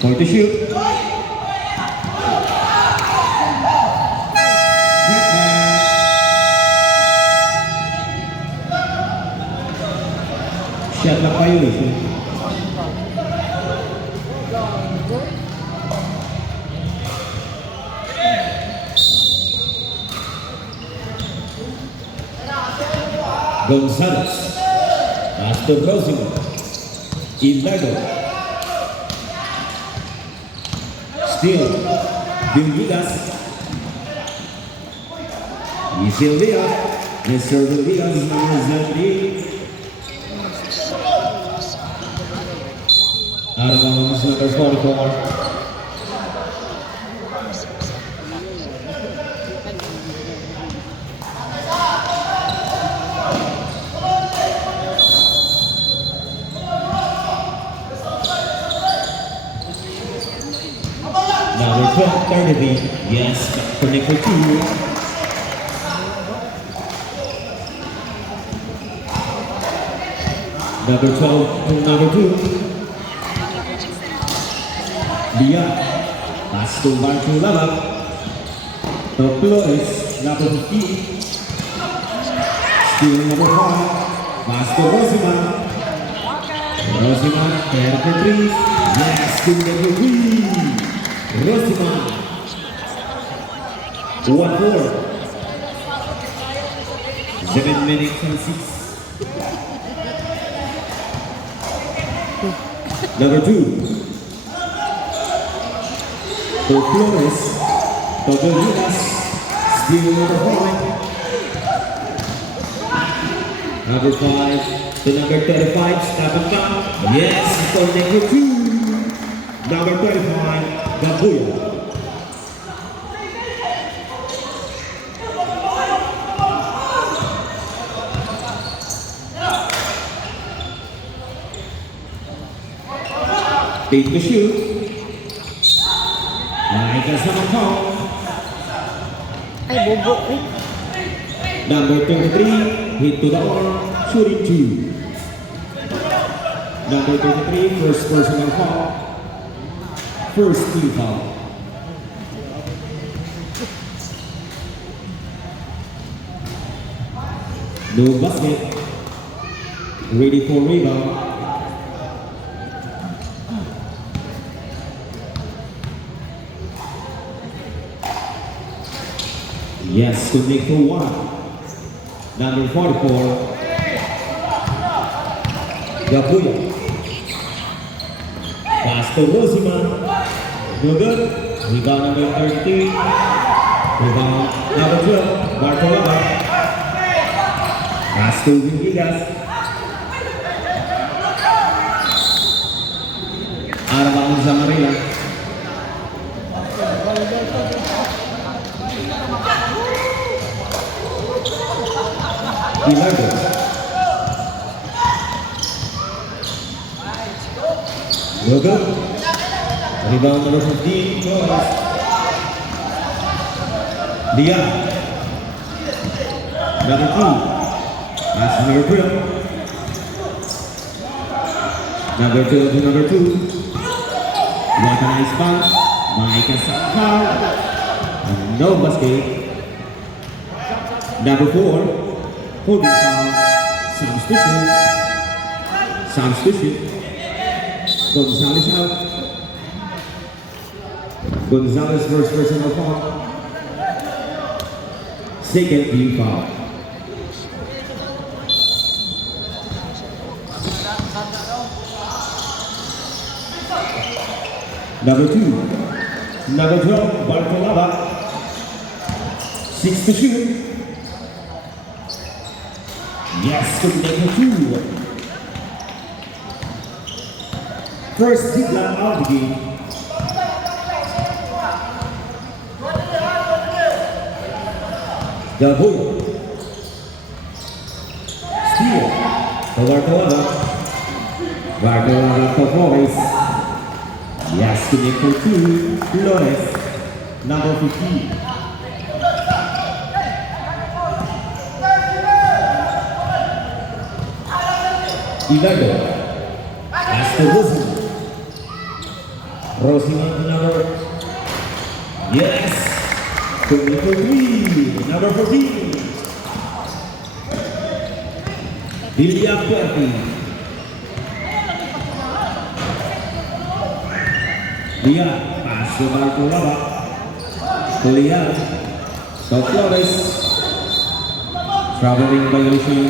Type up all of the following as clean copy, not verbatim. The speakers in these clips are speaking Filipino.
Point to shoot. Shot na violation. Gonzalez. Hasta el próximo. Hidalgo. Still. Villigas. Y Silvia. Mr. Villigas is number 70. Out of bounds, number 44. Number 12, 30. Yes, connect for 2. Number 12, number 2. Dia, pass to Marco Lava. To Flores, number 15. Still number 5. Pass to Rosiman. Rosiman, 33. Yes, to number 3. Rosiman. 1-4. 7 minutes and 6. Number 2. For Flores, Togolinas, still number 5. Number 5 to number 35, stop and count. Yes, for number 2. Number 35, Gabuya. Take the shoot. Naika sa Macau. Ay, bobo eh. Number 23, hit to the arm, shooting 2. Number 23, first personal foul. First team foul. No basket. Ready for rebound. Yes, to make for 1. Number 44. Gabuya. Pass to Rosiman. No good. Rebound number 33. Rebound number 12. Bartoloma. Pass to Villigas. Out of bounds Zamarila. Hidalgo. No good. Rebound number 15, Flores. Dia. Number 2. Pass number 12. Number 12 to number 2. What a nice pass. Mike Sakal. No basket. Number 4. Holding foul. Substitution. Gonzalez out. Gonzalez first personal foul. Second team foul. Number 2. Number 12, Bartolava. 6 to shoot. Yes, to number 2. First Ziglar out of the game. Gabuya. Steal. To Bartolava. Bartolava to Flores. Yes, to make for 2. Flores. Number 15. Hidalgo. As the Rosiman. Crossing on to number. Yes. To number 3. Number 14. Lilia Puerti. Lia. Paso Marco Lava. Kuliah. Top Flores. Traveling violation.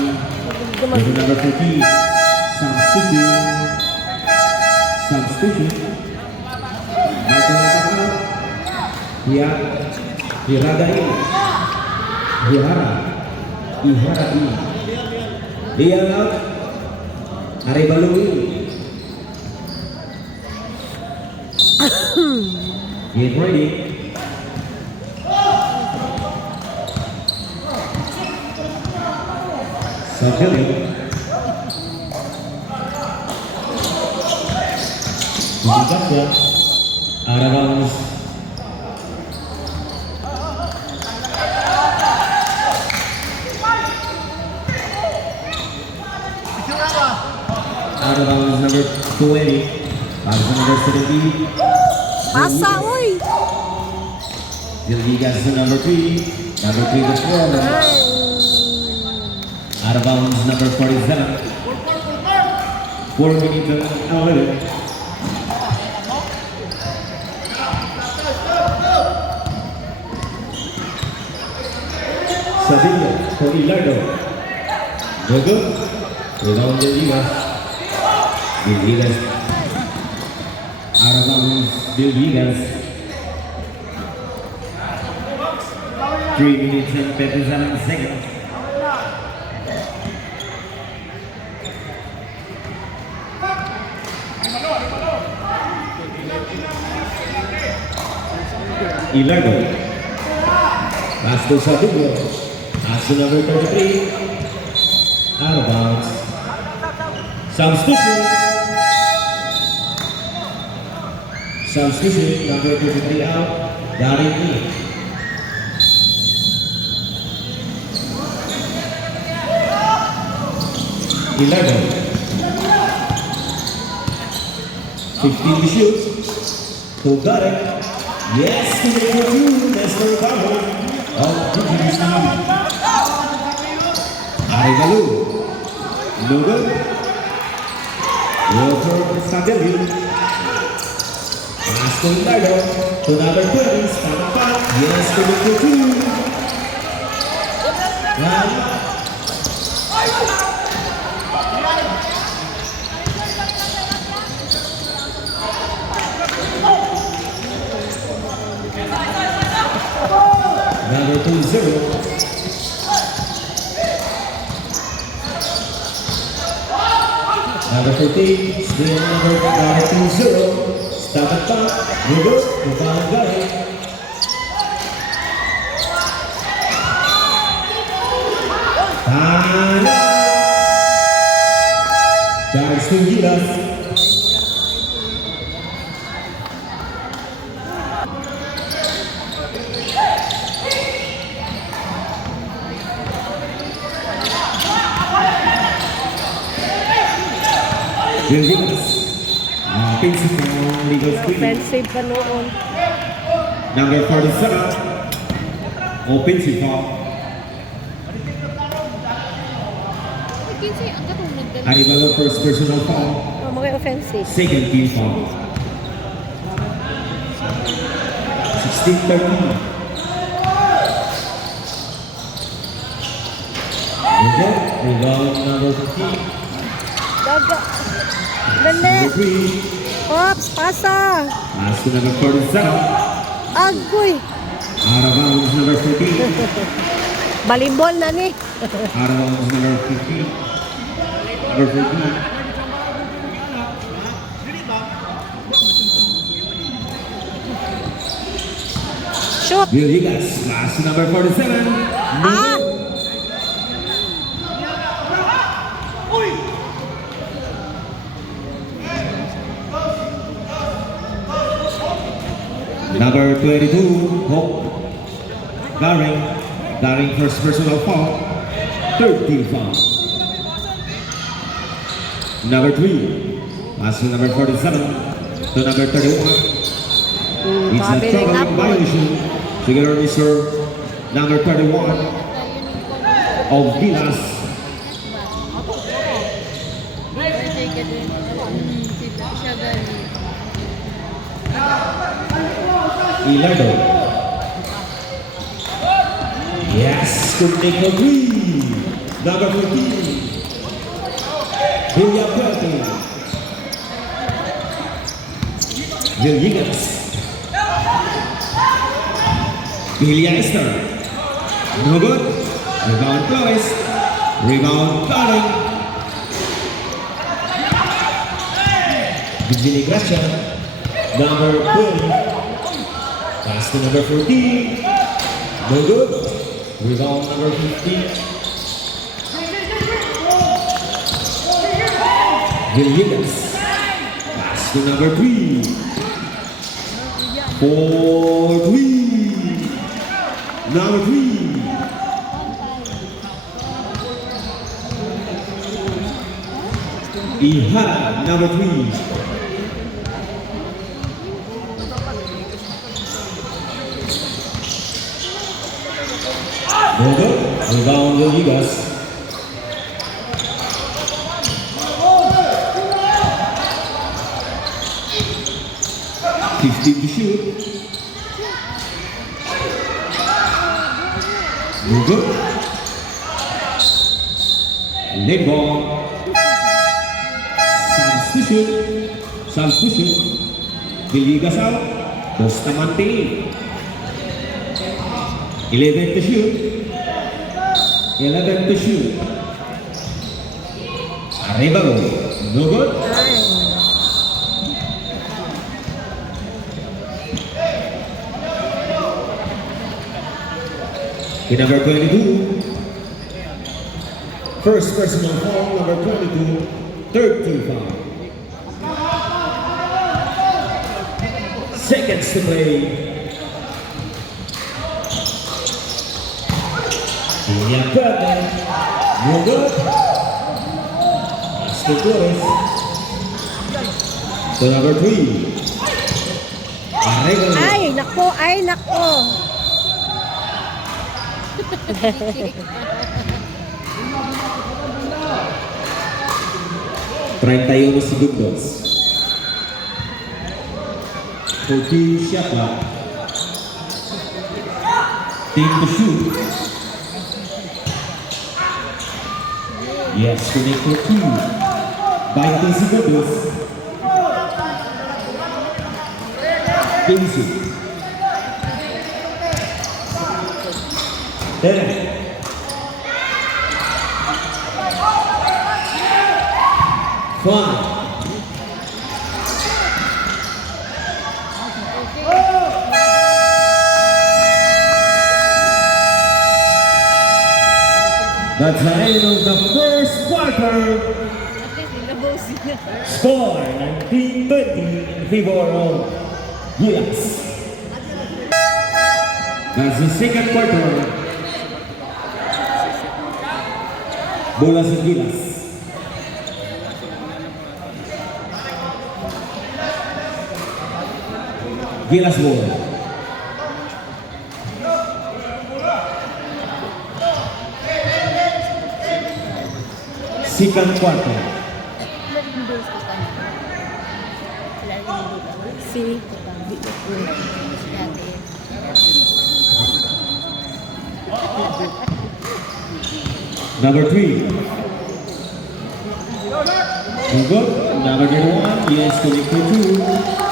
With number 14. Substitution. Marco Lava. Lia. Hiradai. Ihara ini. Lia out. Aribalui. Get ready. Sabili. Dijaga. Arabans. Arabans number 20. Number 17. Pasa, uy! Vilgigas to number 3. Number 3 to 4. Out of bounds, number 47. 4 minutes and 11. Sevilla for Ilardo. No good. Rebound Vilgigas. Vilgigas. Out of bounds, Vilgigas. 3 minutes and 57 seconds. Ilardo. Pass to Sadugo. Pass to number 33. Out of bounds. Substitution. Substitution. Number 33 out. Daring in. Ilardo. 15 to shoot. Who got it? Yes, to the 2. That's the recovery of PGDC. Arigalu. No good. Walter Sabelli. Pass to Ilardo. To number 20. Stand back. Yes, to the 2. Right. Number 2-0. Number 15, still number 2-0. Stop at top. River to Barangay. Tana! Charles Tungilas. Vilgigas. Principal legal screen. Offensive pa noon. Number 47. Principal. Arivalo first personal foul. Oh, mga offensive. Second team foul. 16-13. Rebound number 15. Daga. Number Dali. 3. Ops, pasa. Pass to number 47. Agoy. Out of bounds number 14. Balibol na ni. Out of bounds number 15. Number 14. Shoot. Vilgigas. Pass to number 47. Ah! Number 22, Hope. Daring first personal foul. 13 foul. Number 3, pass to number 47. to number 31. It's a Mabili na traveling po. violation. Together reserve number 31 of Gilas. Siya galing. Ilado. Yes, to make a green. Number 14. William Pelton. Villegas. Ilya Esther. No good. Rebound Flores. Rebound Flores. Vigili Gracia. Number 20. Pass to number 14. No good. Rebound number 15. Villegas. Pass to number 3. 4-3. Number 3. Ihara, number 3. No good. Rebound Villegas. To shoot. No good. Late ball. Substitution. Villegas out. Bustamante. 11 to shoot. 11 to shoot. Arevalo. No good. In number 22, first personal foul, number 22, 35. Seconds to play. Ilya Pelton, no good. That's the Flores. To number 3, Arevalo. Ay, nako, ay, nako. 31 segundos. 14 shot clock. Team to shoot. Yes, connect for 2. 20 segundos. 15. 10. 5. The time of the first quarter. Score 19-20 in favor of Gilas. That's the second quarter. Bola sa Gilas. Gilas ball. Second quarter. Si Number 3. Good. Number 1. Yes, connect for 2.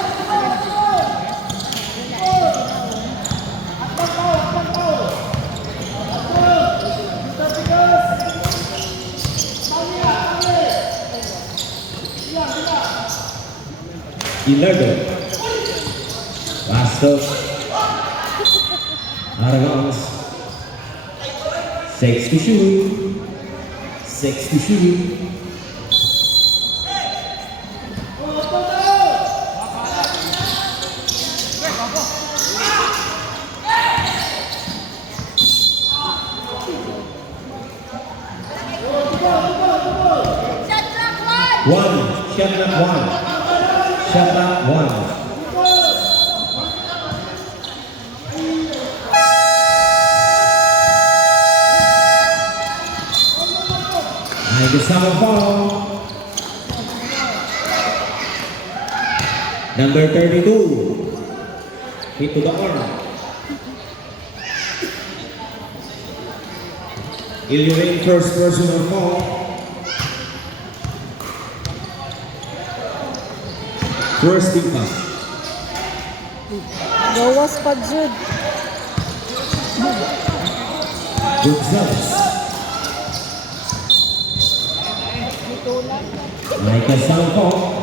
Ilado. Bastos. Aragons. 6 to shoot. 6 to shoot. One. Shot clock 1. Shot clock 1. Ay, kasama foul. Number 32. Hit to the arm. Illuminating first personal foul. First team foul. Gawas pa, Jude. Gonzalez. May kasama foul.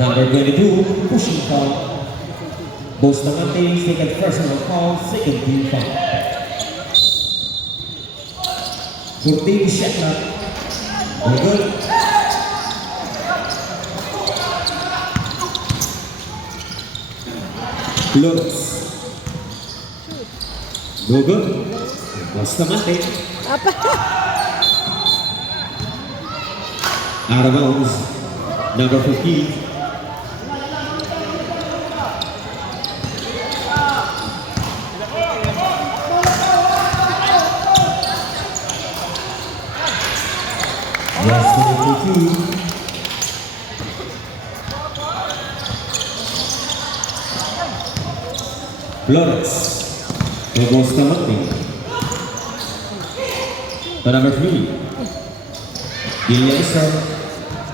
Number 22, pushing foul. Bustamante, second personal foul, second team foul. 14 shot clock. No good. Flores. No good. Bustamante. Apa? Out of bounds. Number 15. Yes, 22. Flores. Bustamante. To number 3. Villarreal.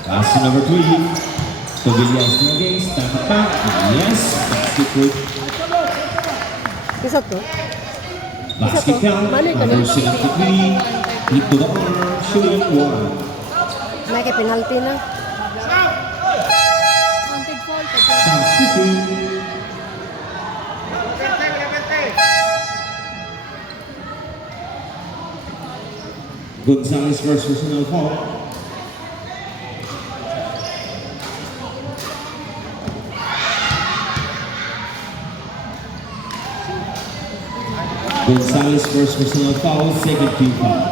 Pass to number 3. To Villarreal again. Stop it back. Yes. Basket good. Isa to? Basket count. Number 73. Hit to the arm. Shooting 1. May kay penalty na. Counted foul pa dyan. Substitute. Gonzalez first personal foul. Gonzalez first personal foul, second team foul.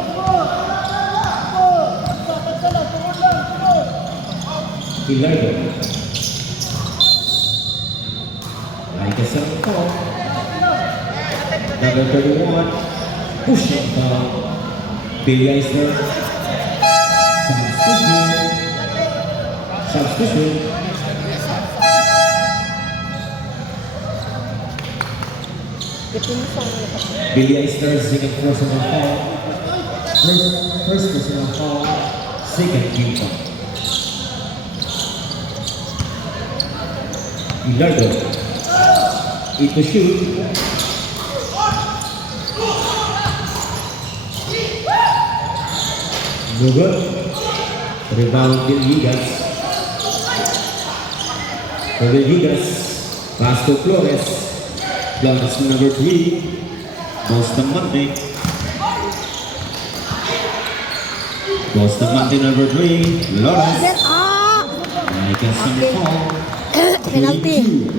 Hilardo. Ay kasama foul. Number 31, pushing foul. Villarreal. Substitute. Villarreal second personal foul. First personal foul. Second team foul. Hilardo. Ito shoot. No good. Rebound Villegas. For Villegas. Pass to Flores. Flores number 3. Bustamante. Bustamante number 3. Flores. Ah! Make a single foul. Penalty. 22.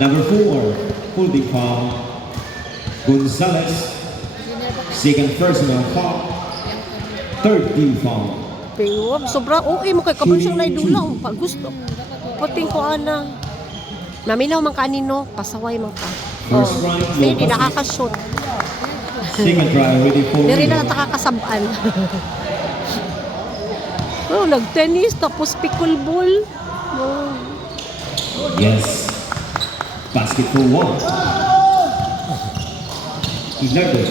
Number 4. Holding foul. Gonzalez. Second personal foul. Third team foul. Pero sobra okay mo kay kabon siyang naidulang pag gusto. Puting ko ana. Naminaw man kanino, pasaway man ka. First round, Hindi low basket. nakaka-shoot. Second try, ready for Diri na nakakasabaan. Oh, nag-tennis tapos pickleball. Oh. Yes. Basket for 1. Hilardo.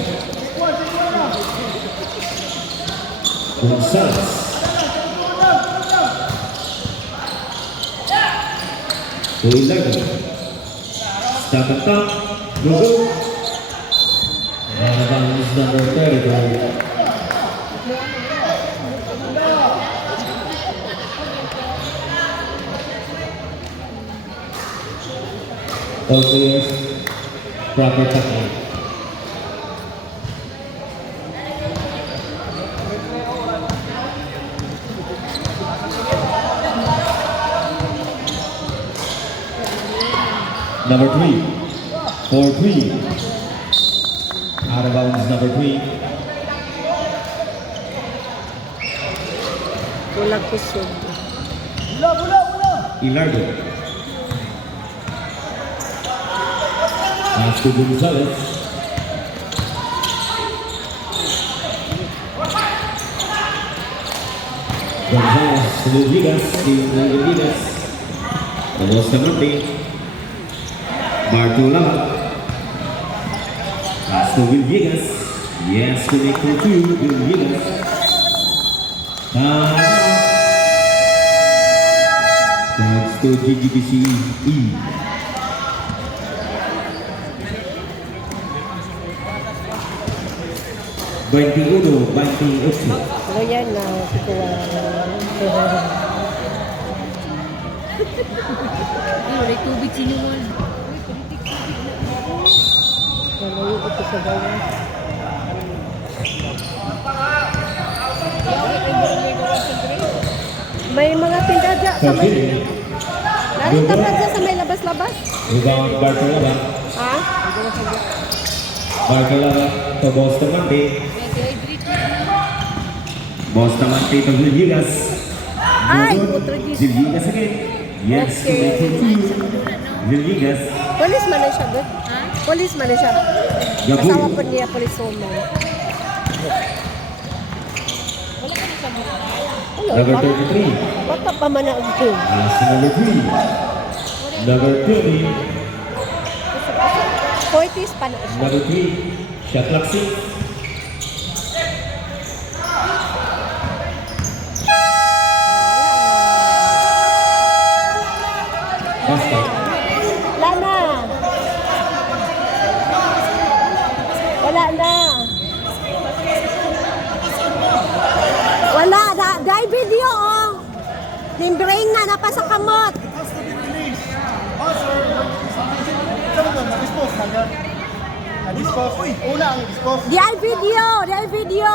Gonzalez. To Hilardo. Stop and top. No good. And is number 35. All players, proper tackling. Number 3, 4-3. Out of bounds, number 3. Walang kusog. Ilardo. Pass to Gonzalez. Gonzalez to Villegas. Villegas. Tapos Camante. Bartola. Pass to Villegas. Yes, connect for two. Villegas. Cards to GGBC E. Uno, 28. Ano yan na sikuha. Ay, tubig sinuwan. Malayo ito sa bawah. May mga tindahan sa may... Lalo tindahan sa may labas-labas. Rebound Bartolaba. Ha? Bartolaba to Bustamante. Bustamante to Villegas. Ay, Putragis. Villegas again. Yes, Okay. connect for two. Villegas. Polis man na siya, good? Ha? Polis man na siya. Gabu. Kasama po niya, polis mo. Wala ka na sa mga. Number 33. Bata pa man ang ito. Pass to number 3. Number 20. 40s pa na siya. Number 3. Shot clock 6. Basket. Wala na. Wala na. Wala. Dahil video, oh. Nimbrain na, napasa kamot. Dahil video.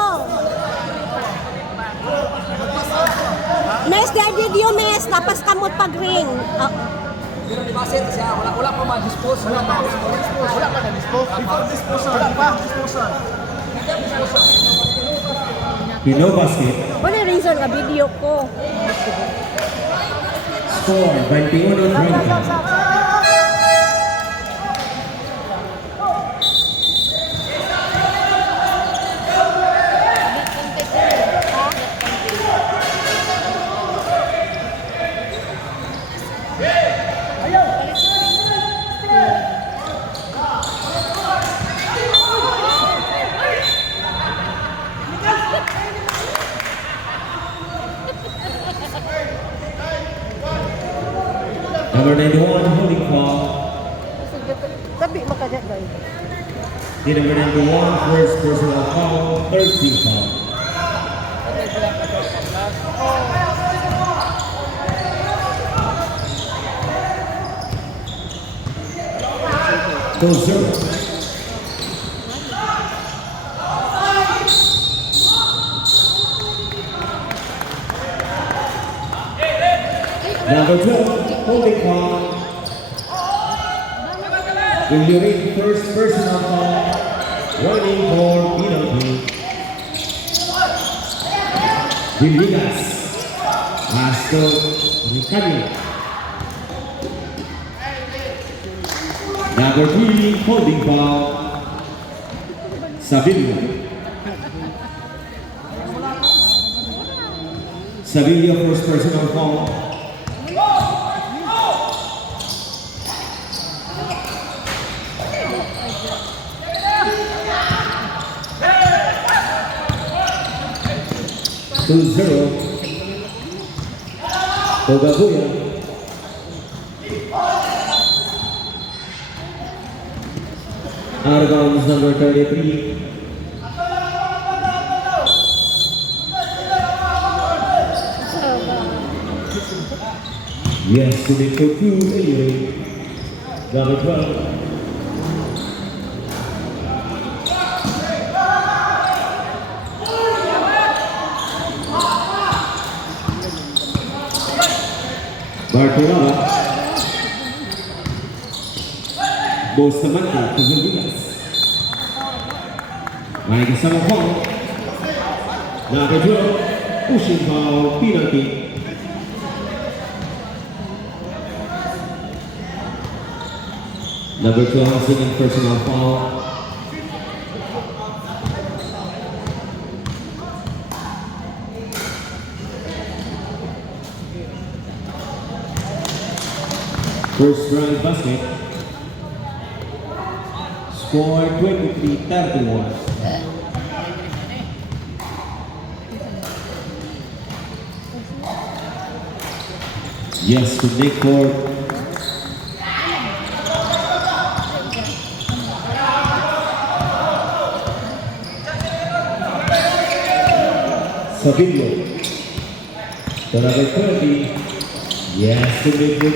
Mes, dahil video, mes. Napas kamot pag ring. Pero di base siya, wala pa ma-dispose. Wala pa na-dispose. Before disposal. Wala pa. Disposal. Pino basket. Wala reason nga video ko. Score 21-20. Number 91, holding call. Tabi makadya ba? The number 91, first personal foul, third team foul. Go zero. Number 12, holding call. Enduring first personal foul, running for penalty. Villegas. Pasto Ricardo. Number 3, holding foul. Sevilla. Sevilla first personal foul. Two zero. Togabuya. Out of bounds number 33. Yes, to make for two anyway. Number 12. Bartolaba. Bustamante to Villegas. May kasama po. Number 12, pushing foul, penalty. Number 12, second personal foul. First round basket. Score 23-31. Yes, to Nick Ford. Sabillo. To number 20. Yes, to Nick Ford.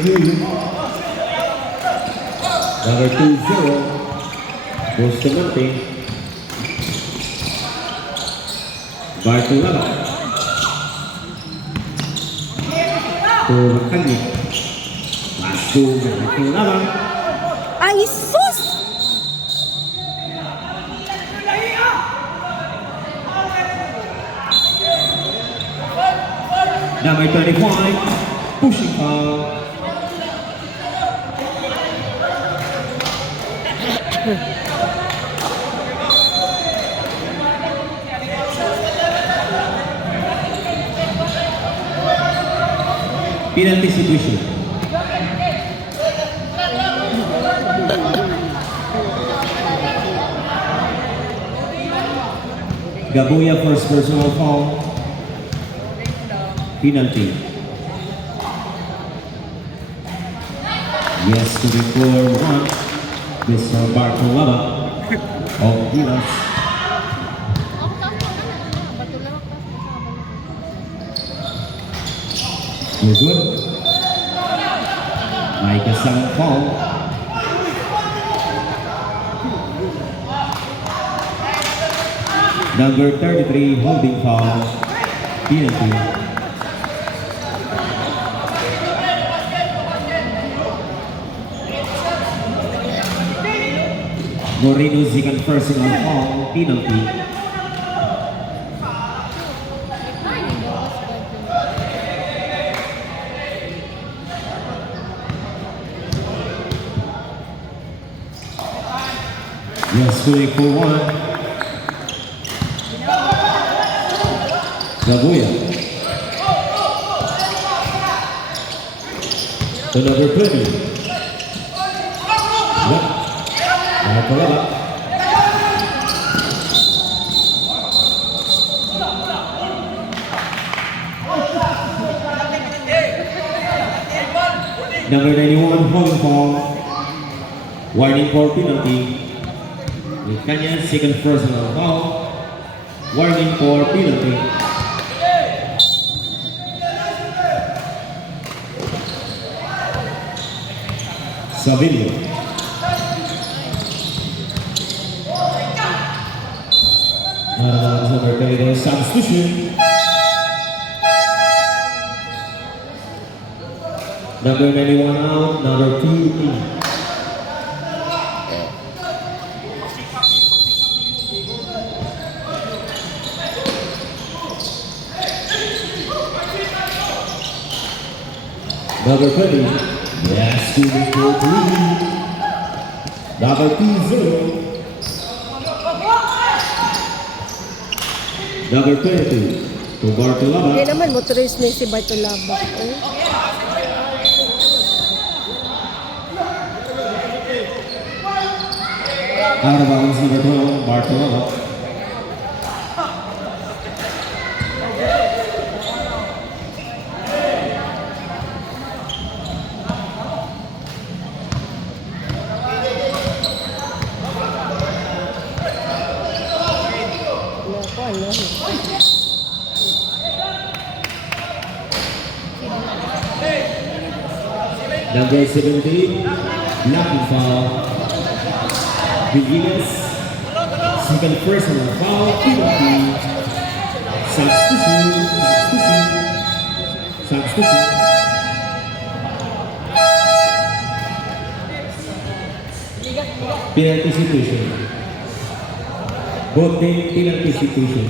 Number 2-0. Goes to Monte. Bartolaba. To Makali. Pass to Bartolaba. Ay, sus! Number 25. Pushing foul. Penalty situation. Gabuya first personal foul. Penalty. Yes to record one. This Bartolaba of Gilas. You're good. Mike isang foul. Number 33 holding foul. Penalty. Moreno second personal foul. Penalty. Yes, going for one. Gabuya. To number 20. Yep. Bartolaba. Number 91, holding foul. Warning for penalty. Kanya second personal foul. Warning for penalty. Sabillo. Number 20, substitution. Number 91 out, number 2 in. Number 20, yes, shooting for 3. Number 2-0. Number 22, to Bartolaba. Hindi naman, motorist na si Bartolaba. Eh? Out of bounds, number 12, Bartolaba. Number 17, blocking foul. Vigiles, second personal foul, penalty. Substitution. Penalty situation. Both team penalty situation.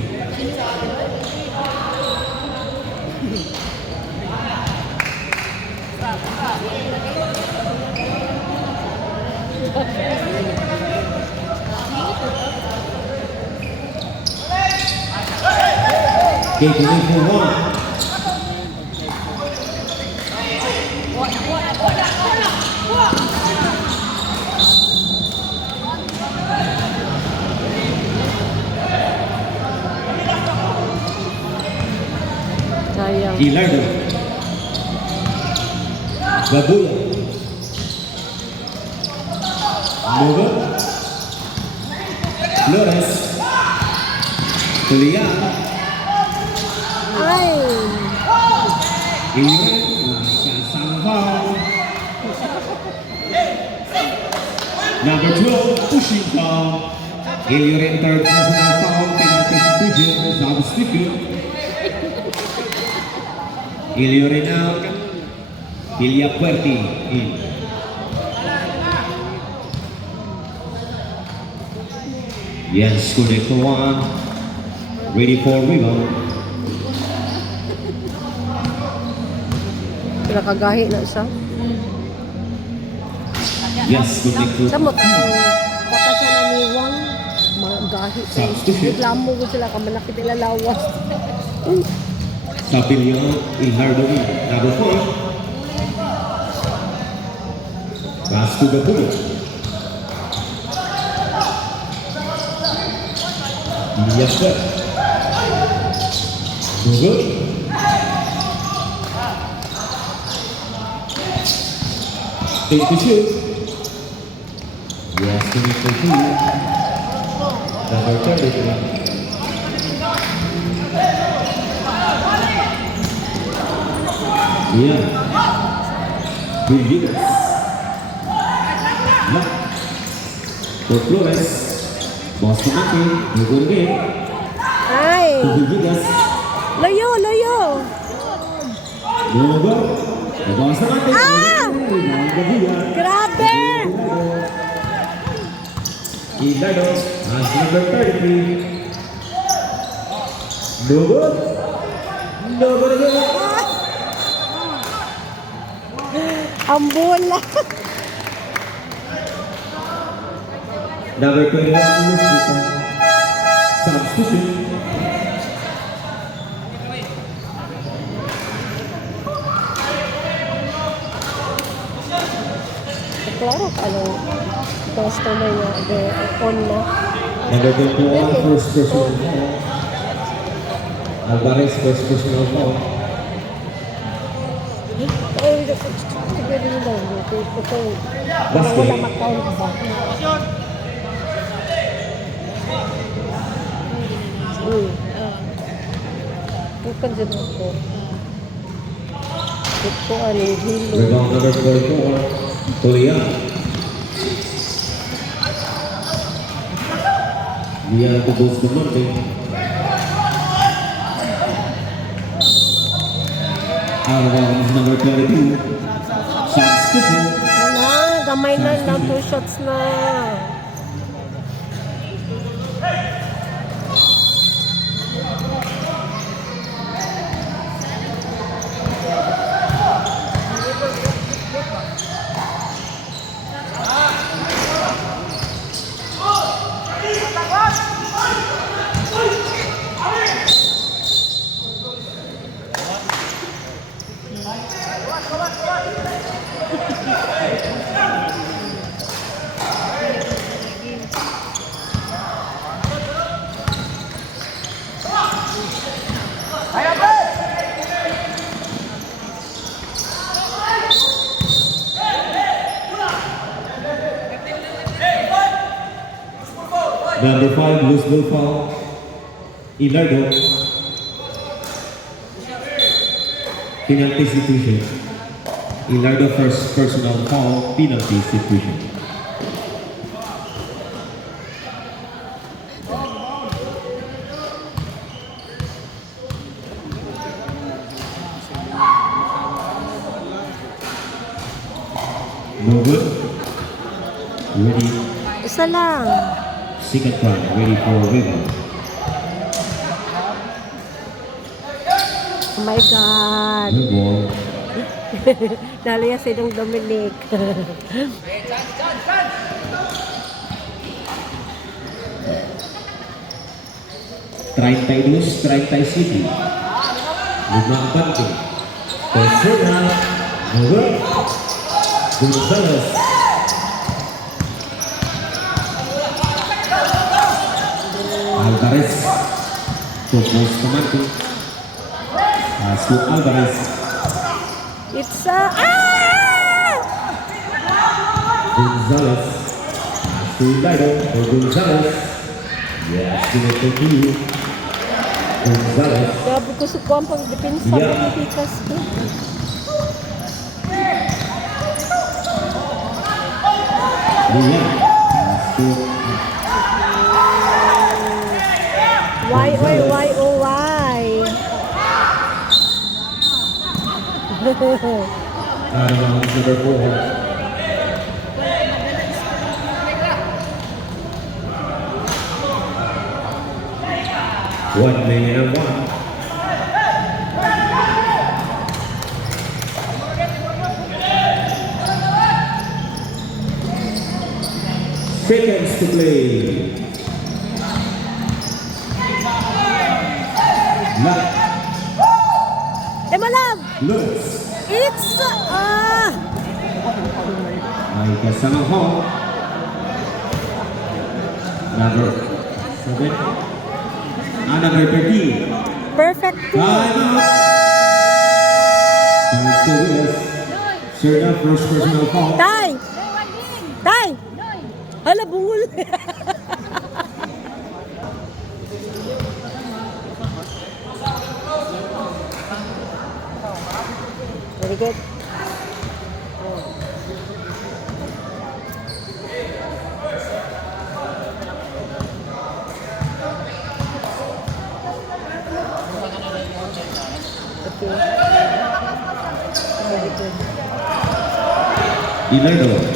Okay, going for one. Sayang. Gilardo. Gabuya. Nova. Flores. Tulian. Ay! Ilan. Sanfao. Number 12, pushing foul. Ilirin third personal foul. Penalty substitution. Substitute. Ilirin out. Ilya Puerti in. Yes, connect for one. Ready for rebound. Pinakagahi na siya. Yes, connect for Sa mo tanong, pata siya na ni Wang, mga gahi. Substitution. Reklamo ko sila, kamalapit nila lawas. Sapilio Ilardo in. Number 4. Pass to the bullet. Yes, sir. Good. Take the shoot. Yes, to make the shoot. Number 33. Yeah. Villegas. No. For Flores. Boston Maki. Good game. Ay! To Villegas. Layo, layo! No go. Boston Maki. Ah! Grabe! Ilardo. As number 33. No good. No good again. Ang bola! Number 21, substitution. Klaro ka lang. Customer niya, on na. Number 21, first personal foul. Alvarez, first personal foul. Ay, siguro yun lang. Ito, Basket. wala makaunt ba? Bukan din ako. Ito, ano, hilo. Rebound number 44, Tulian. Dia to boost the Monday. Out of bounds, number 22, substitution. Ala, gamay na lang. 2 shots na. Number 5, loose ball foul. Ilardo. Penalty situation. Ilardo first personal foul, penalty situation. No good. Ready. Isa lang. Second time, ready for rebound. Oh my God. Good ball. Nalaya si Dong Dominic. Treinta-dos, 37. Lima empate. Tercera. Over. Gonzalez. Alvarez. Fokus temanku. Masuk Alvarez. It's ah! Gonzalez. Masuk Daido. Gonzalez. Yes, continue. Gonzalez. Grabe ko sa kuwang pag-depensa. Yeah. Pinipikas ko. Lian. Masuk. Why, oy, why, oh, why? Number 4. One minute and one. Seconds to play. Left, Malam! loose. It's Ay kasama ko. Number 7. Number 13. perfect. Time out. Time to this. Serve up first personal foul. Tay! Tay! Hala, bungol. Very good. Okay. Very good. Dinardo.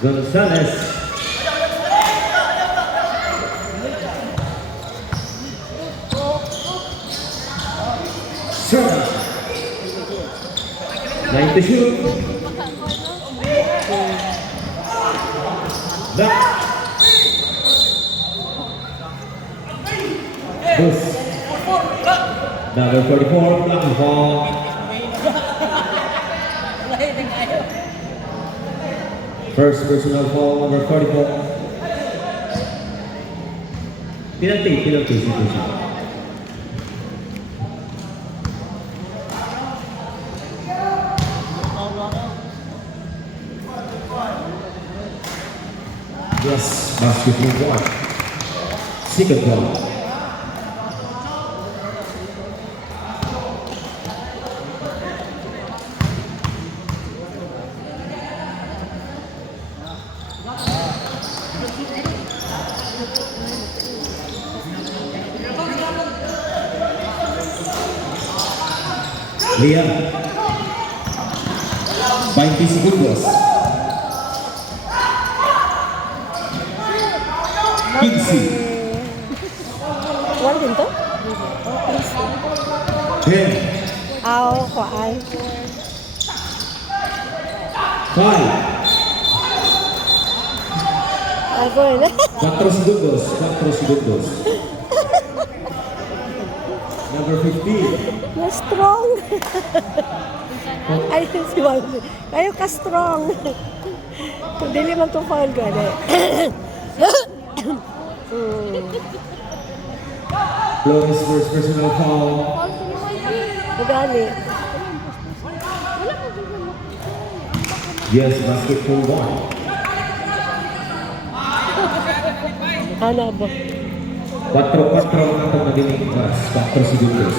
Gonzalez. Serve. Line to shoot. Back. Bus. Number 44, block the ball. First personal foul, number 44. Penalty situation. Yes, basketball one. Second ball. Lian. 20 segundos. 15. Wala din to? 10. Aw, kuan. 5. Ako na. 4 segundos. 4 segundos. Number 15. Na strong. Ay, si Waldo. Kayo ka strong. Kung dili man to foul ko, Flores first personal foul. Magali. Yes, basketball one. Ano ba? 4-4 ang atong naging oras. 4 segundos.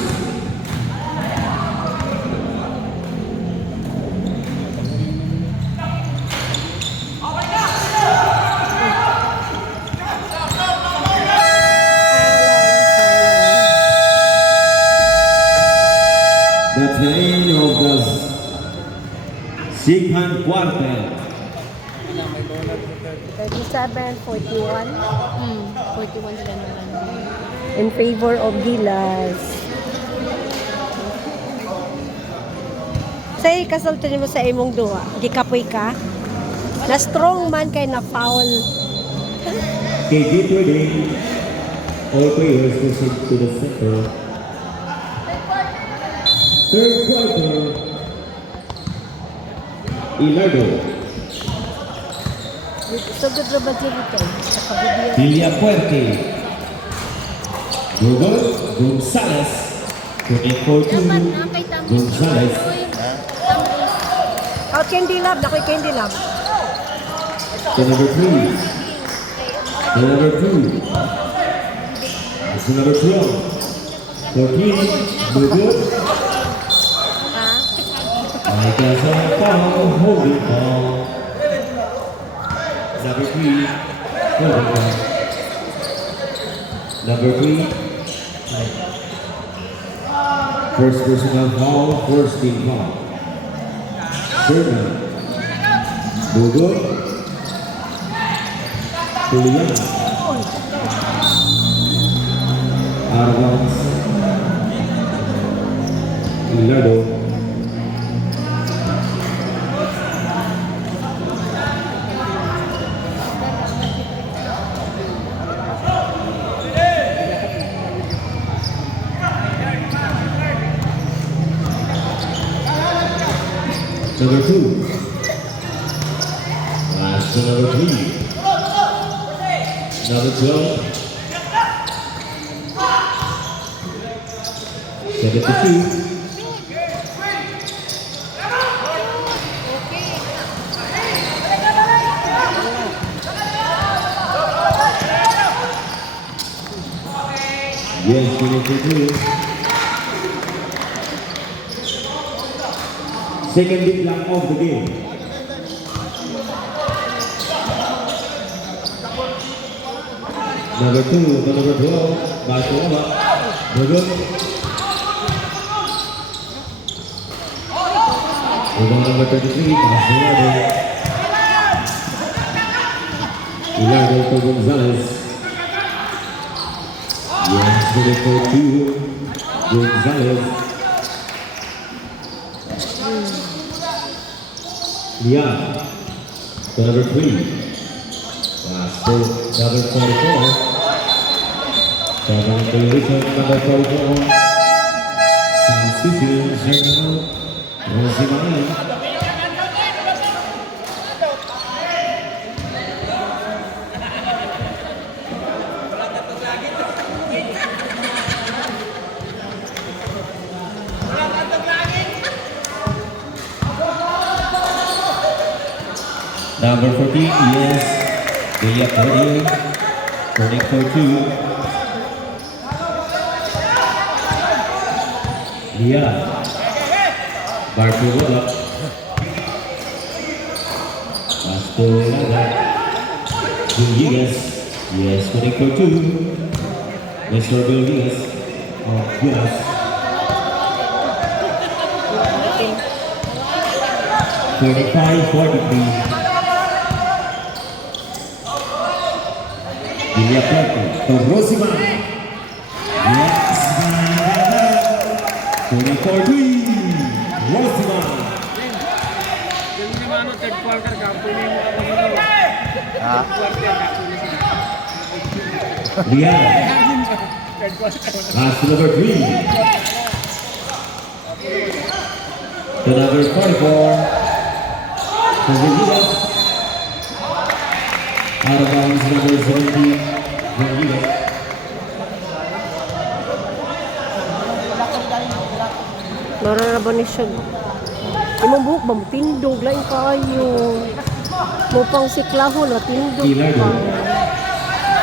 That's the end of the second quarter. 37-41 41 sila naman. in favor of Gilas. Say, kasulti mo sa imong duha. Gikapoy ka? Na strong man kay na foul. Okay, get ready. All players proceed to the center. Third quarter. Ilardo. Sugod ra ba dito? Sa pagbibiyo. Villapuerte. Google Gonzalez. 24-2. Dapat na kay Tambos. Gonzalez. Tambos. Out Candy Lab, nakoy Candy Lab. To number 3. To number 2. That's to number 12. 14. Google. Ha? I guess I'm foul. Holding ball. Number 3. Holding ball. Number 3. First personal foul, first team foul. Serna. Google. Julian. Out of bounds. Ilardo. Number 2. Last to number 3. Number 12. 72. Yes, 23. Second big block of the game. Number 2 to number 12. Barcelona. Google. Google number 33. Barcelona. Ilardo to Gonzalez. Yes, 24-2. Gonzalez. Yeah, to number 3. Last to number 44. Second position, number 44. Substitution, Sergio Rosimano. Number 14, yes, Villapuerte, turning for 2. Yeah, Barcelona. Barcelona. Villegas, yes, turning for 2. Mr. Villegas, oh, yes. Forty-five, 43. Villapuerte to Rosiman. Yes, 24-3. Rosiman. Lian. Pass to number 3. To number 44. To Villegas. Out of bounds, number 17. Villegas. Mararaba ni siya. Imong buhok ba? Tindog lang kayo. Mo pang siklahon na tindog Ilardo. pa.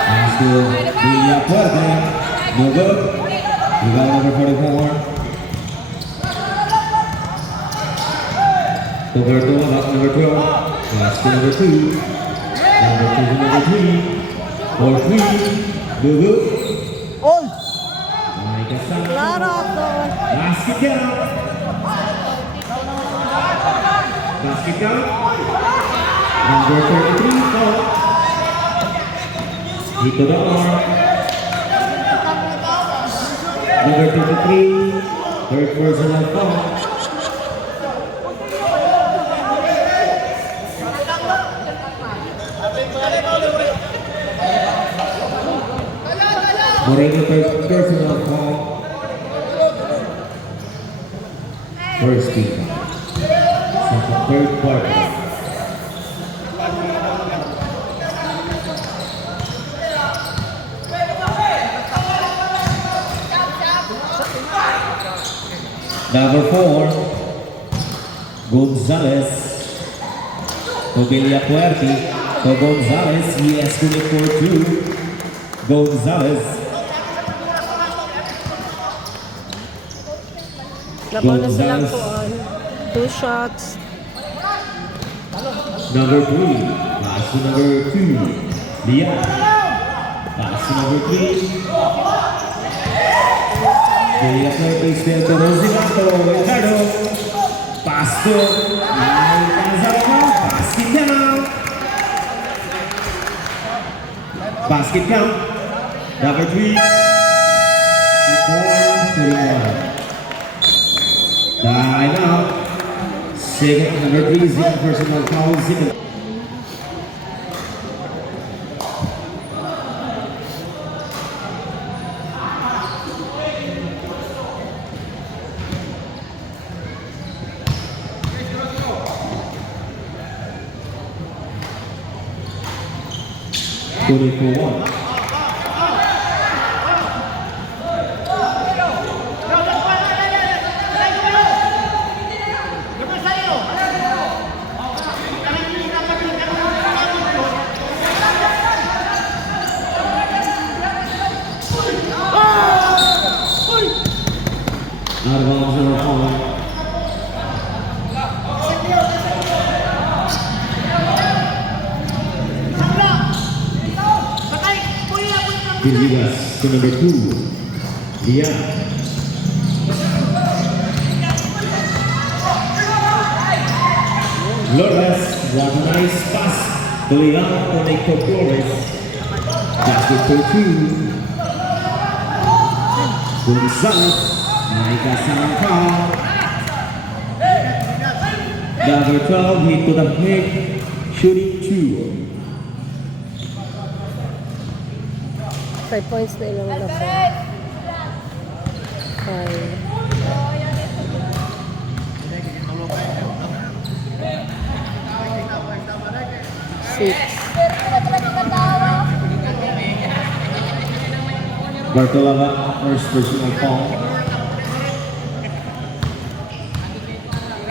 Pass to Villapuerte. No good. Rebound number 44. To Berto, back number 12. Pass to number 2. Number 2 to number 3. 4-3. No good. All! Ay, kasama. Klaro to. Basket count. Basket count. Number 33, foul. Dito the arm. Number 23, third personal foul. Moreno personal foul. First team. Sa third quarter. Number 4, Gonzalez. Obelia Puerti. To Gonzalez. He has to look for 2. Gonzalez. Laban na silang kuan. 2 shots. Number 3, pass to number 2, Lian. Pass to number 3. Dia Curtis del Rosilato, Ricardo. Pass to Gonzalo. Basket down. Basket count. Number 3. 31. Time out. Second, number 3, second personal foul, second. Twenty for 1. Out of bounds, number 5. Villegas to number 2, Lian. Flores, what a nice pass to Lian to Nico Flores. Basket for 2. Gonzalez, Micah Sanka. Number 12, hit to the head, shooting 2. 5 points na ilang laban. 5. 6. Bartolava, first personal foul.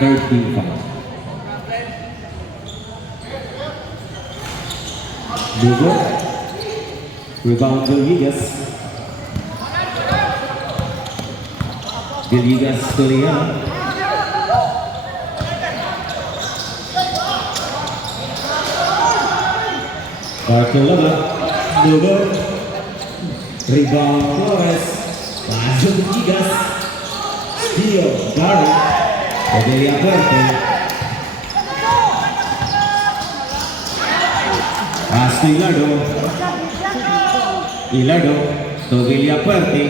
13 foul. Lugo. Rebound Villegas. Villegas to Lian. Bartolava. Lugo. Rebound Flores. Paso Villegas. Steal Gary. Obelia Puerto. Pass to Hilado. Hilado, Tobilia Puerti,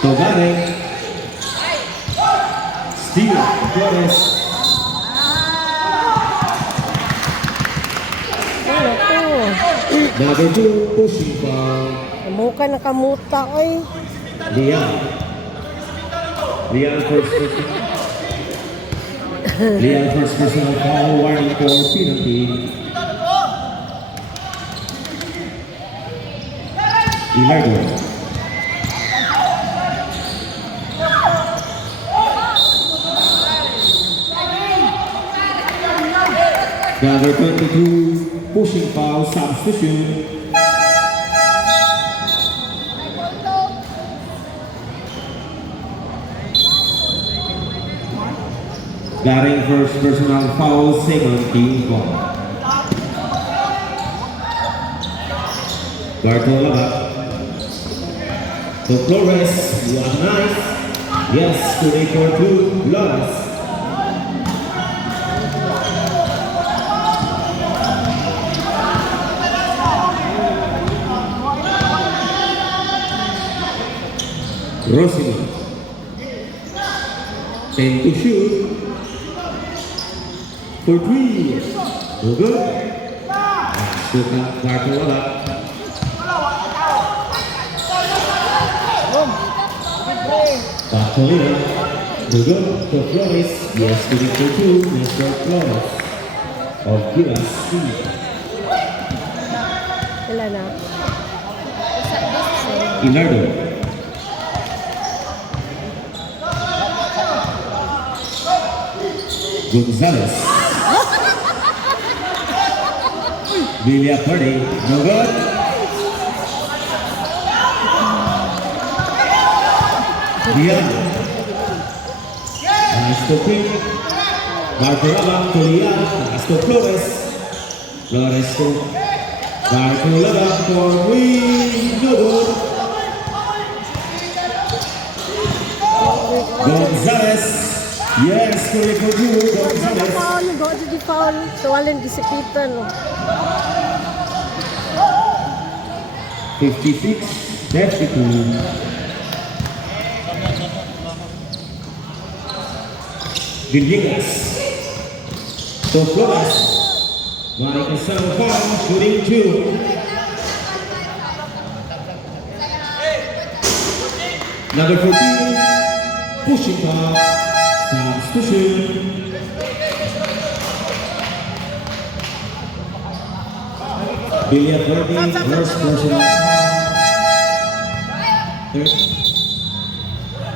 Togare, Steve Flores. Ano to? Number 2, pushing foul. Kamuka na kamuta, oy. Lian. Lian first personal. Lian first personal foul, warning for penalty. Hilado. Number 22, pushing foul, substitution. Garing first personal foul, second team foul. Bartolava. To Flores, one nice. Yes, today for 2, Flores. Rosino. 10 to shoot. For 3. No good. Suka Bartolava. Bartolina. No good for Flores. Yes, shooting for two. Mr. Flores of Gilas. Wala na. Inardo. Gonzalez. Villa Perde. No good. Dian. Nice to pick. Bartolaba to Dian. Nice to Flores. Flores to Bartolaba for win. No good. Gonzalez. Yes, correct for you, Gonzalez. Foul, go to the foul. So, walang disiplita, no? 56-52. Villegas. So Flores. Marika Sanopal, shooting two. Number 14, pushing top. Substitution. Billiard Working, first personal.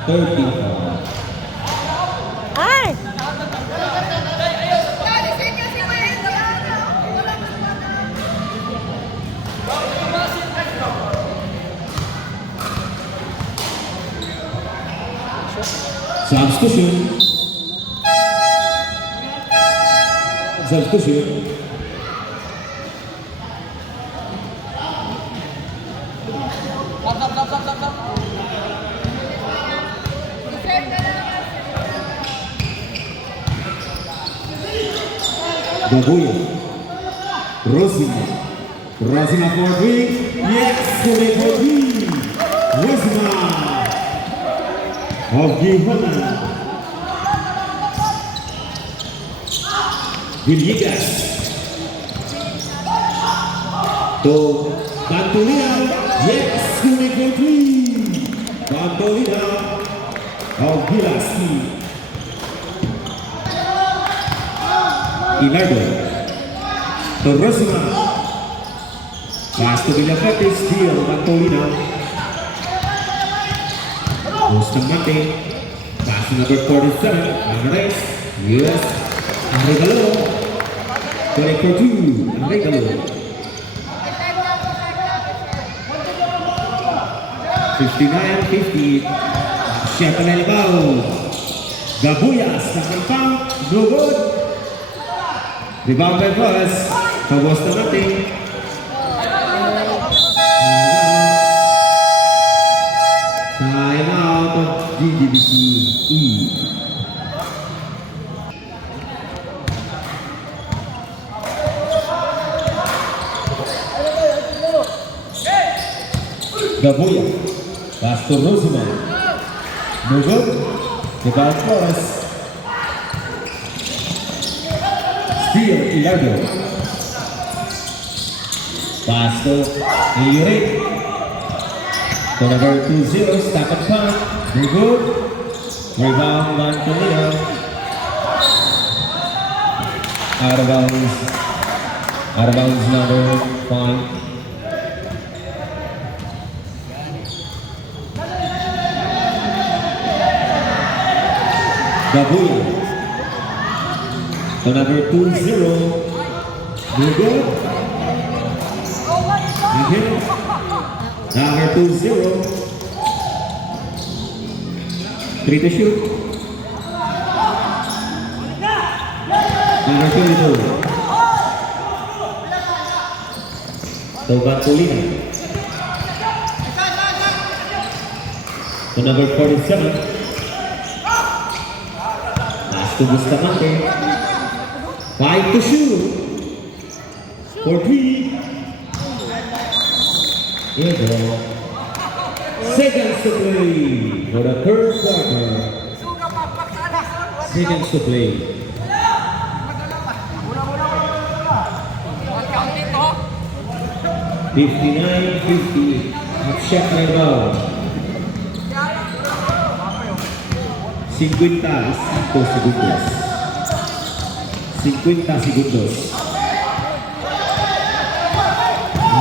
13 foul. Ay! Substitution. Substitution. Gabuya. Rosina. Rosina for three. Yes, for three. Rosina. Of Gihonan. Villegas. To Bantolina. Yes, for three. Bantolina of Gilaski. Inardo. To Rosina. Pass to Villafete. Steal Bantolina. Bustamante, pass number 47, Andres, US, Arregalo, 24-2, Arregalo. 59-50, shot on Elbao, Gabuya, second foul, no good. Rebound by Flores, for Bustamante. Time out of GGBC E. Gabuya, pass to Rosemont. No good. Rebound Flores. Steal Ilardo. Pass to Iyuri. To number 20, stop and punt. No good. Rebound, Mancolino. Out of bounds. Out of bounds, number 5. Gabuya. To number 20. No good. Again. Number 20. 3 to shoot. Number 22. To Bantolina. To number 47. Pass to Bustamante. 5 to shoot. For 3. Here we go. Seconds to play for the third quarter. Seconds to play. 59-50. Shot by Bao. 55 segundos. 50 segundos.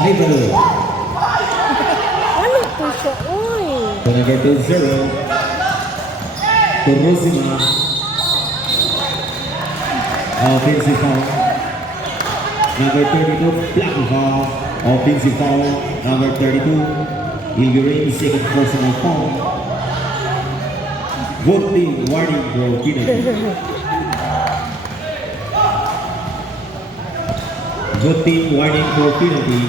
Rival. Ano to siya? Uy! To number 20. Torosima. Offensive foul. Number 32, Blanco. Offensive foul. Number 32, Ilgurin, second personal foul. Voting warning for penalty. Voting warning for penalty.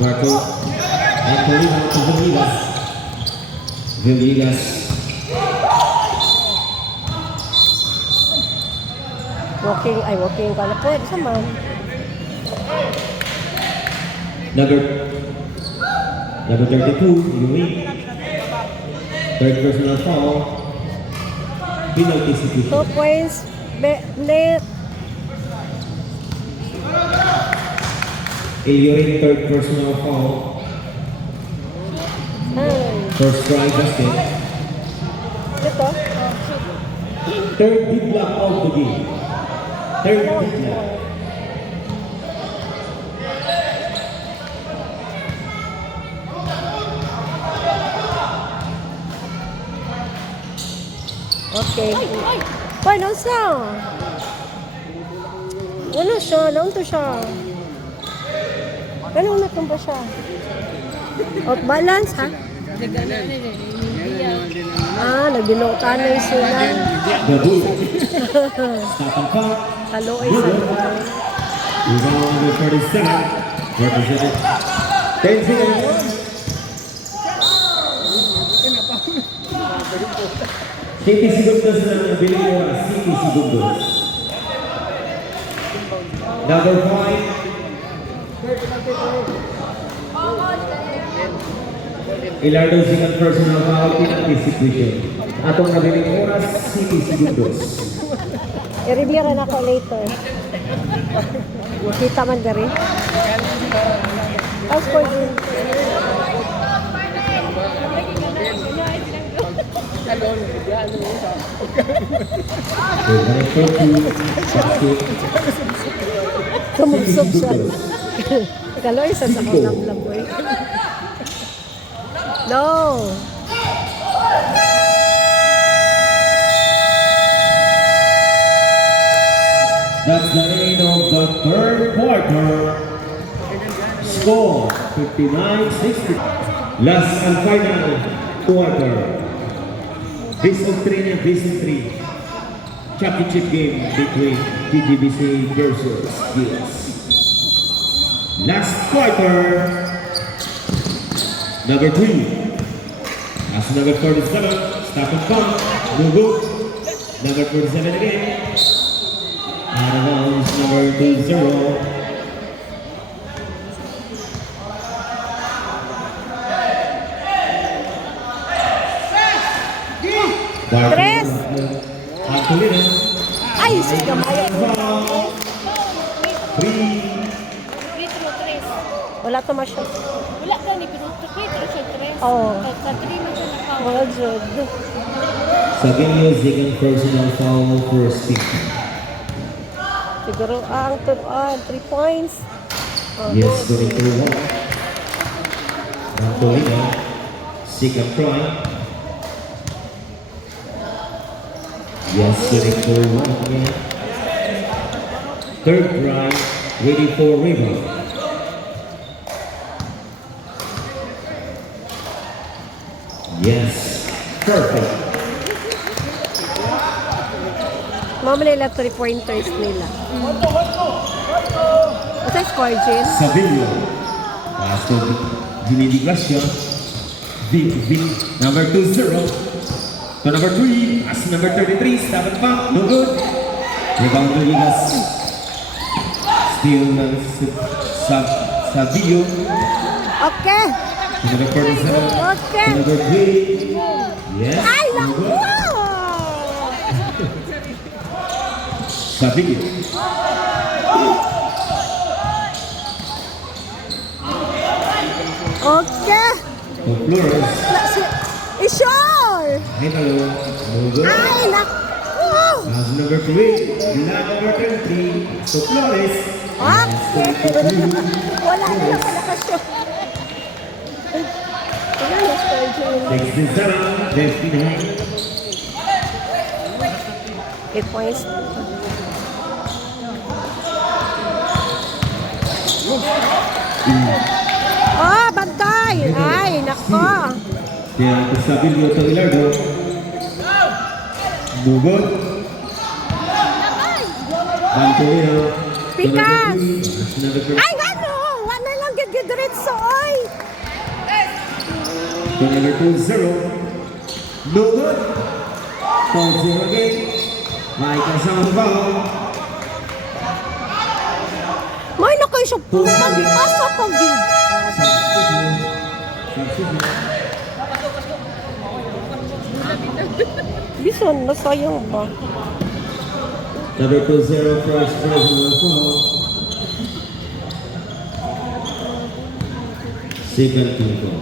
Marco. Antonino to Villegas. Villegas. Walking ka na po. Isa man. Number 32, Louis. Third personal foul. Penalty 2 situation. points. Net. Iliorin, third personal foul. Ay. First try basket. Ito. Third big block of the game. Third big block. Okay. Hoy, ano siya? Ano siya? Naon to siya? Anong natumba siya? Out balance, ha? Nagbinutan na yung sila. The bull. Stop and foul. Kaloy sa Rebound number 37. Represented. 10 seconds. 50 segundos na nabiling oras. 50 segundos. Number 5. Ilardo second personal foul, penalty situation. Atong nabiling oras, 50 segundos. I-review na ako later. Kita man dari. As for you. Sumubsob siya. Kaloy sa ulam boy. No. That's the end of the third quarter. Score 59-60. Last and final quarter. Best of 3 and best of 3. Championship game between TGBC versus Gilas. Last quarter. Number 3. That's number 47. Stop and come. No good. Number 47 again. Out of bounds, number 20. Tres. Antonino. Ay, si Gamaya. 3. Litro 3. Wala to masya. Wala ka ni pero litro siya 3. Oo. Sa 3 man siya nakaw. Wala jud. Saganyo, second personal foul, first pick. Siguro, ang 3 points. Yes, going to one. Antonino, second try. Yes, going to one again. Third try, ready for rebound. Yes, perfect. Mamali lang 3 pointers nila. Ito score, Jin. Savillo. Pass to Vinny Gracia. Number 20. To number 3. Pass to number 33. Stop and pump. No good. Rebound to Ligas. Still Savillo. Okay. To number 47. Okay. To number 3. Yes. Ay, no naku! good. Savillo. Okay. To Flores. Ishon! Ay, malo. No good. Ay, naku! Pass number 3. Black number 23. So Flores. Ah, And wala na lang pala kasyo. Wala na schedule. 67. Left behind. 8 points. Ah, bantay! Ay, nako! Kaya Stabilio to Ilardo. No good. Bantuino. Pikas! Pass number 3. Ay, ano? Wala lang gidiretso, oy! To number 2-0. No good. 4-0 again. May kasama sa foul. May na kayo siya po. Asa pa, Gil? Bison, nasayang ba? Number 2-0 first personal foul. Second team foul.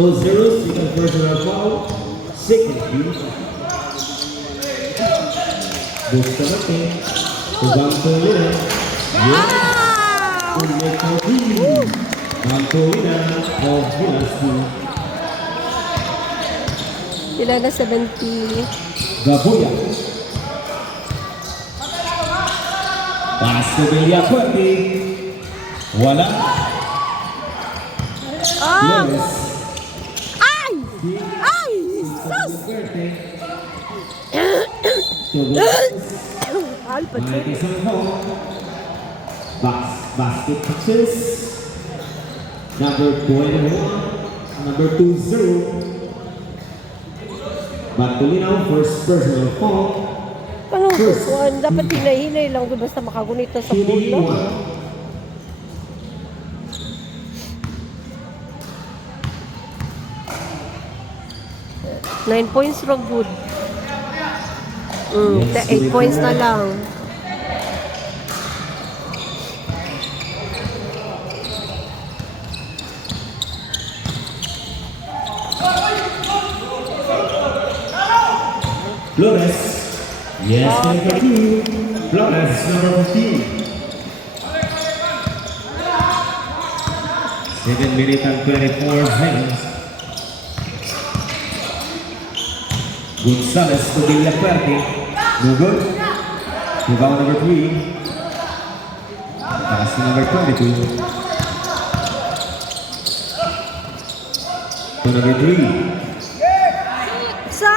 2-0 second personal foul. Second team foul. Bustamante. Bantuina. Yes. Ah! Bantuina of Velasco. Sila na 70. Gabuya. Pass to Villafuerte. Wala. Ah! Flores. Ay! Ay! Sus! Villafuerte. Alpa, May isang home. Basket touches. Number 21. Number 2-0. Batulinaw, first personal foul. Anong kusuan? Dapat hinay-hinay lang doon basta makagunita sa Shooting bola. 9 points ra good. 8 points na lang. Flores. Yes, number 2. Flores, number 15. 7 minutes and 24 seconds. Gonzalez to Villafuerte. No good. Rebound number 3. Pass to number 22. To number 3. Sa!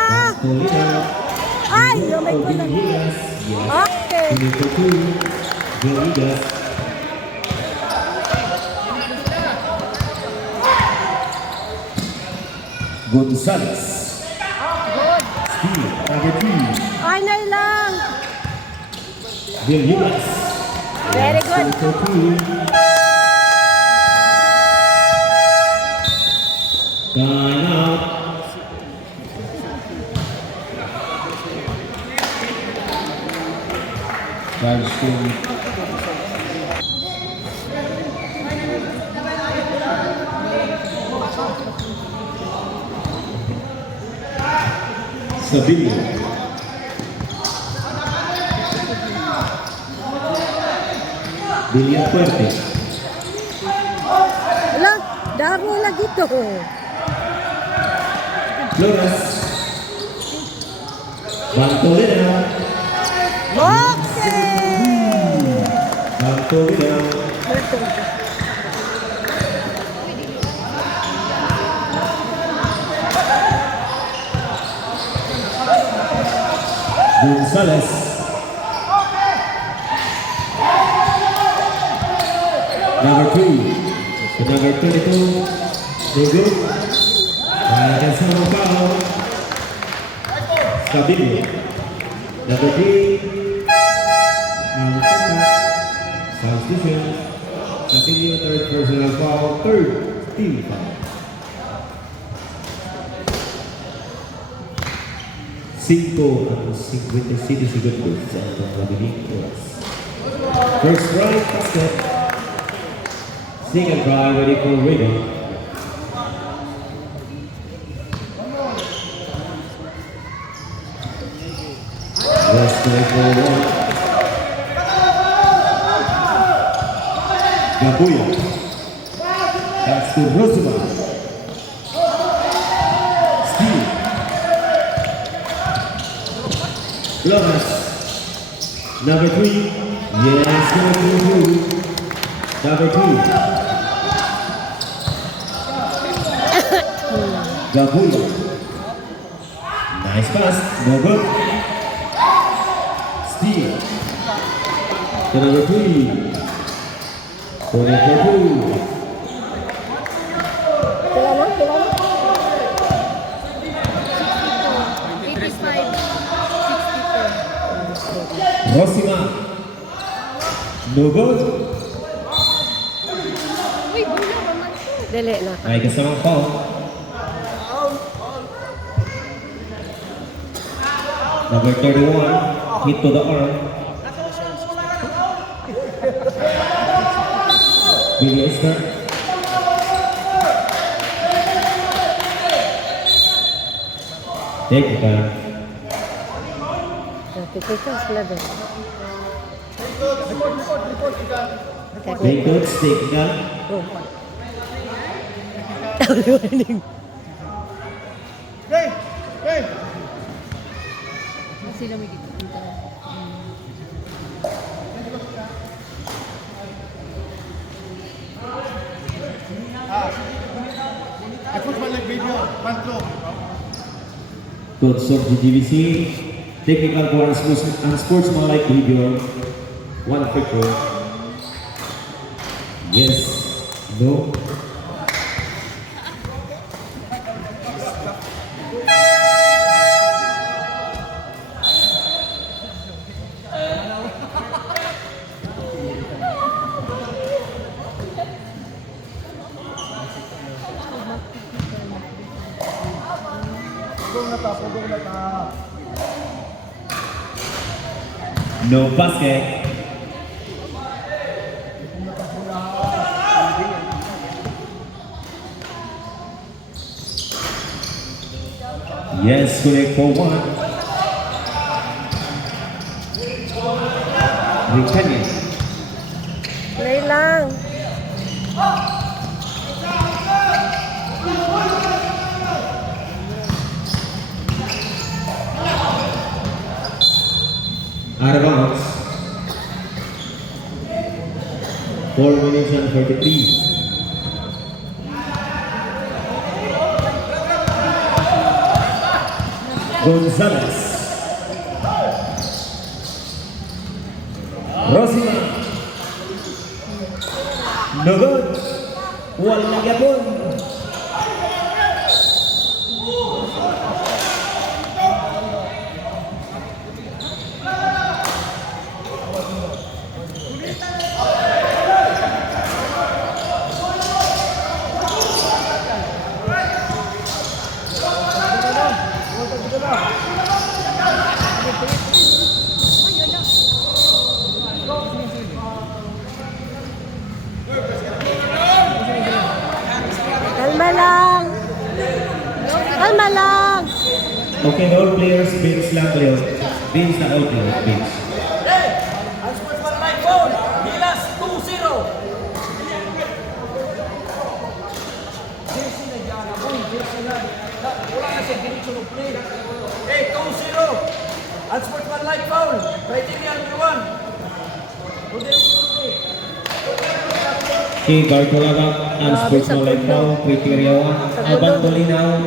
Ay! Lumay ko lang. Yes. Okay. Number 2. Villegas. Gonzalez. Steal. Number 3. Ay, nay lang. Villegas. Very good. Number 2. Time out. Charge to Sabino. Villafuerte. Wala, damo lagi to. Flores. Bantolina. Okay. Bantolina. Gonzalez. Number 3. To number 22. Lugo. Ada sama foul. Sabino. Number 3. Substitution. Sabino, third personal foul. Third team foul. 5:57 segundos ang mabiling oras. First drive, basket. Second drive, ready for rhythm. Yes, correct for one. Gabuya. That's to Rosima. Steve. Flores. Number 3. Yes, correct for two. Number 2. Gabuya. Nice pass. No good. Steve. To number 3. Correct for 2. Kila na? 85, 64. Rosima. No good. Uy, bulo naman. Dili na. Ay kasamang foul. Number 31, hit to the arm. Billy Esther. Technical. Nakikita sila doon. Take notes, technical. Oh. Warning. Sila may kita. Coach of GGVC. Technical for unsportsmanlike behavior. One free throw. Yes. No. No basket. Yes, correct for one. Britannia. Play lang. Out of bounds. 4 minutes and 43. Gonzalez. Rosima. No good. Walang yapon. Kalma lang. Kalma lang. Okay, all players, bench lang kayo. Bench na all players, bench. Unsportsmanlike foul. Gilas 2-0. Jersey na dyan. Boy, jersey na. Wala na siya. Diretso ng play. Hey, 2-0. Unsportsmanlike foul. Criteria number 1. Okay, guard Tulagak, unsportsmanlike foul, criteria 1. Alban Tolinaw,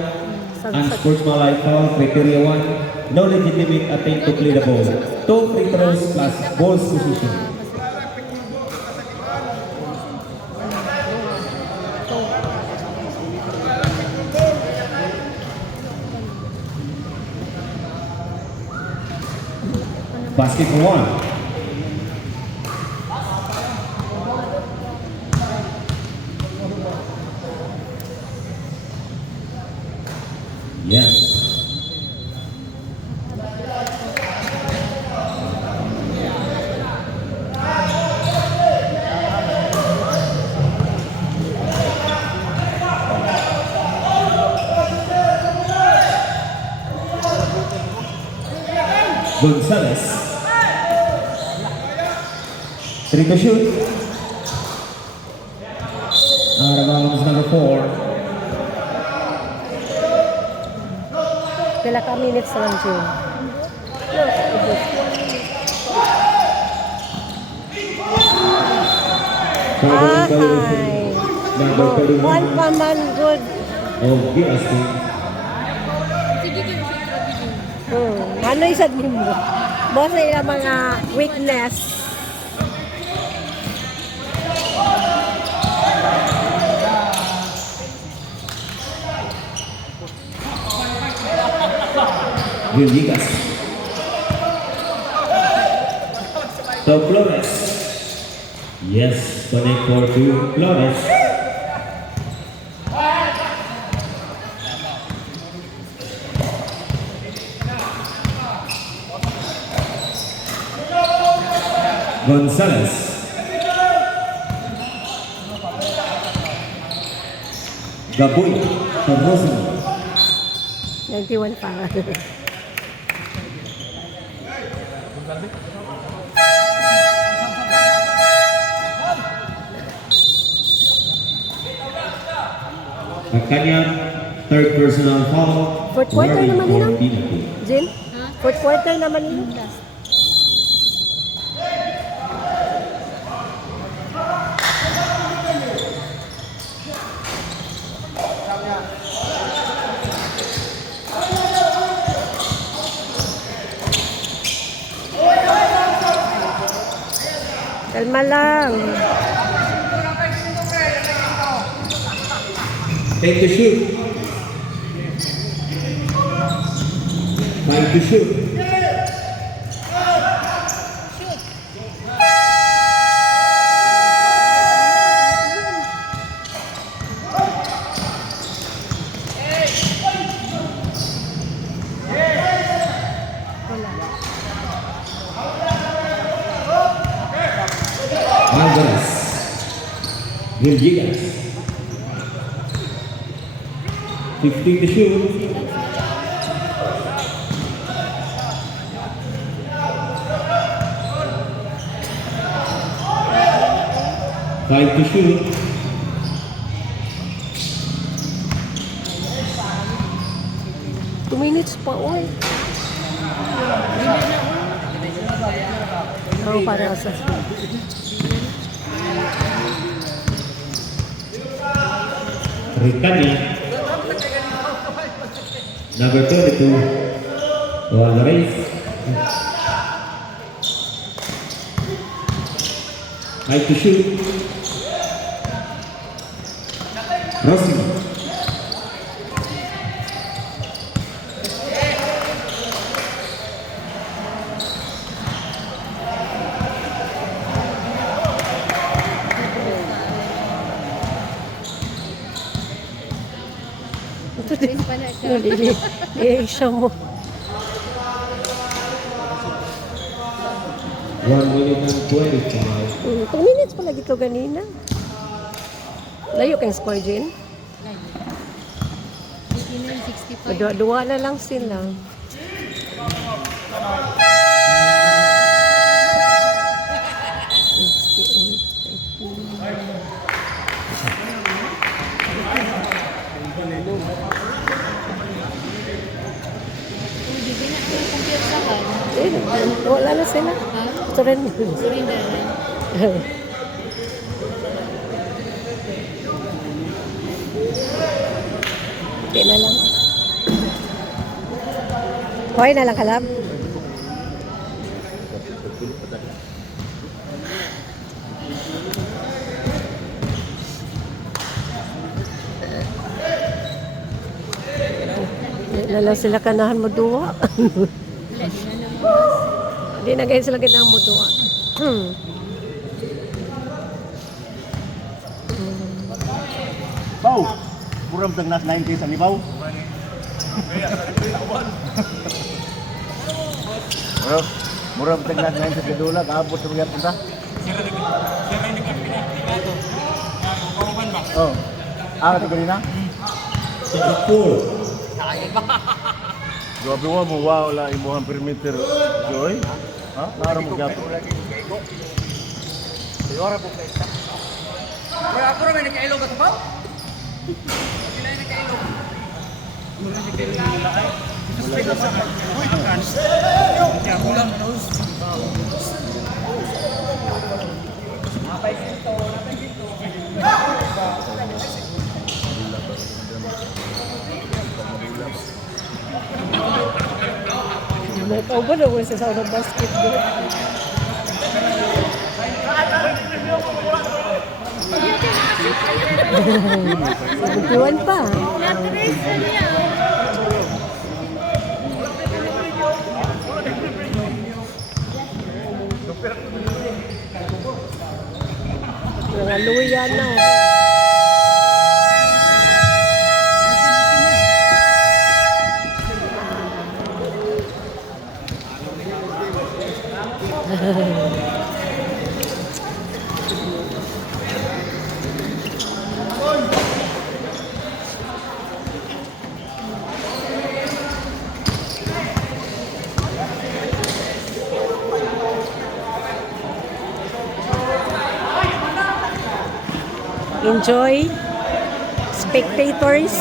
unsportsmanlike foul, criteria 1. No legitimate attempt to play the ball. 2 free throws plus ball position. Basket for 1. Yes. Gonzalez. 3 to shoot. Out of bounds, number 4. Pila ka minutes na lang, June. Ay! Number 31. One pa man, good. Of Gilasting. Sige, kayo siya grabe din. Ano isad mo? Boss na mga weakness. Villegas. To Flores. Yes, connect for 2. Flores. Gonzalez. Gaboy. To Rosemont. 91 pa. Ang kanyang third personal foul. Fourth quarter warning naman for yun, ah. penalty. Jim? Fourth quarter naman yun. Kalma lang. Take to shoot. 5 to shoot. Alvarez. Villegas. 15 to shoot. Five to shoot. Two minutes pa, oy. Ang para sa... Ricani. Number 22. Alvarez. 5 to shoot. Rossi. Ito din. Please pala ka. Siya mo. 1 minute and 25. 2 minutes pa lagi ito ganina. Layo kang score, Jen. 89, 65. Dua na lang sila. Hindi na ang kumpirsahan. Wala na sila. Ha? Ito rin. Surrender na. Okay na lang. Okay na lang, kalab. Hindi na lang sila kanahan mo duwa. Wala, di na naman. Hindi na ganyan sila kanahan mo duwa. Bau, muram tengnas 90 sa Bau. Muram tengnas 90 sa Kedula, kaabot sa mga punta. Oh. Ah, ito ganina? 24. Grabe mo wala imuhang perimeter, Joy. Ha? Nara mo gato. Ayora po kayo. Pero ako rin may nakailog at ba? Sila yung nakailog. Ikaw ba naman sa sound of basketball? Sabutuan pa. Latres na niya. Mga luya na. Enjoy, spectators.